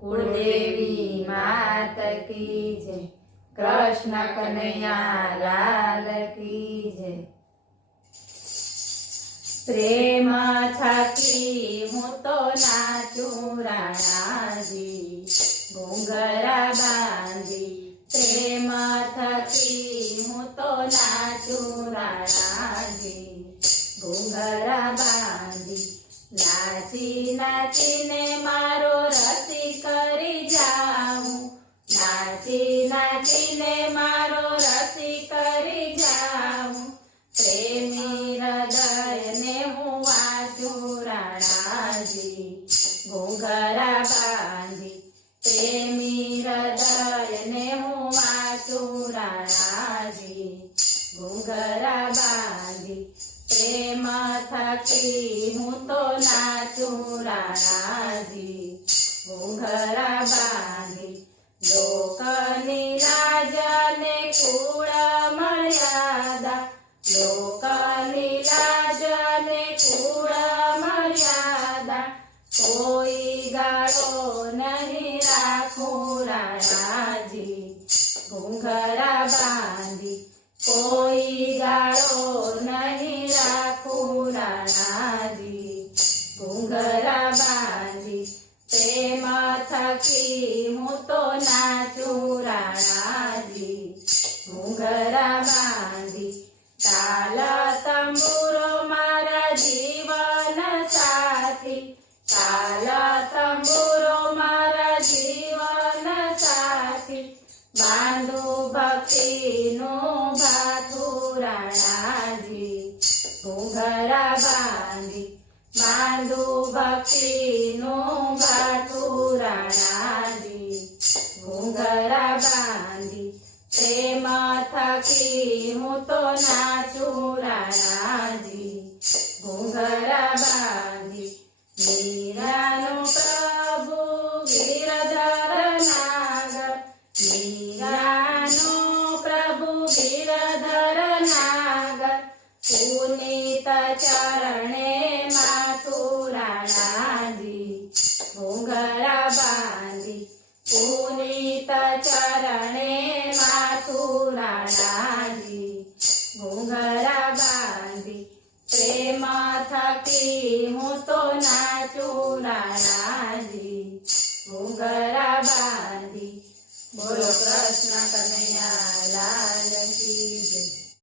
कुलदेवी मात की जय। कृष्ण कन्हैया लाल की जय। प्रेम थकी हूँ तो नाचू राणाजी घूंघरा बांधी। प्रेम थकी हूँ तो नाचू राणाजी घूंघरा बांधी। नाची नाची ने मारो रसी करी जाऊं। नाची नाची ने मारो रसी करी जाऊं। प्रेमी हृदय ने हूँ वाचू राणाजी घूंघरा बांधी। प्रेमी हृदय ने हूँ वाचू राणाजी घूंघरा बांधी। प्रेम थकी हूँ तो नाचू राणाजी घूंघरा बांधी। लोकनी लाज ने कूळ मर्यादा। लोकनी लाज ने कूळ मर्यादा। कोई गाळो नहीं राखू राणाजी घूंघरा बांधी। कोई गाळो नहीं राखू राणाजी घूंघरा बांधी। प्रेम थकी हूँ तो नाचू राणाजी घूंघरा बांधी। ताल तंबूरो मारा जीवन साथी। ताल तंबूरो मारा जीवन साथी। बांधू भक्तिनु भाथू राणाजी घूंघरा बांधी। बांधू भक्तिनु भाथू राणाजी घूंघरा बांधी। प्रेम थकी हूँ तो नाचू राणाजी घूंघरा बांधी। मीरानु प्रभु गिरधर नागर। मीरानु प्रभु गिरधर नागर। पुनीत चरणे माथू राणाजी घूंघरा बांधी। पुनीत चरणे माथू राणाजी घूंघरा बांधी। प्रेम थकी हूँ तो नाचू राणाजी घूंघरा बांधी। बोलो कृष्ण कन्हैया लाल की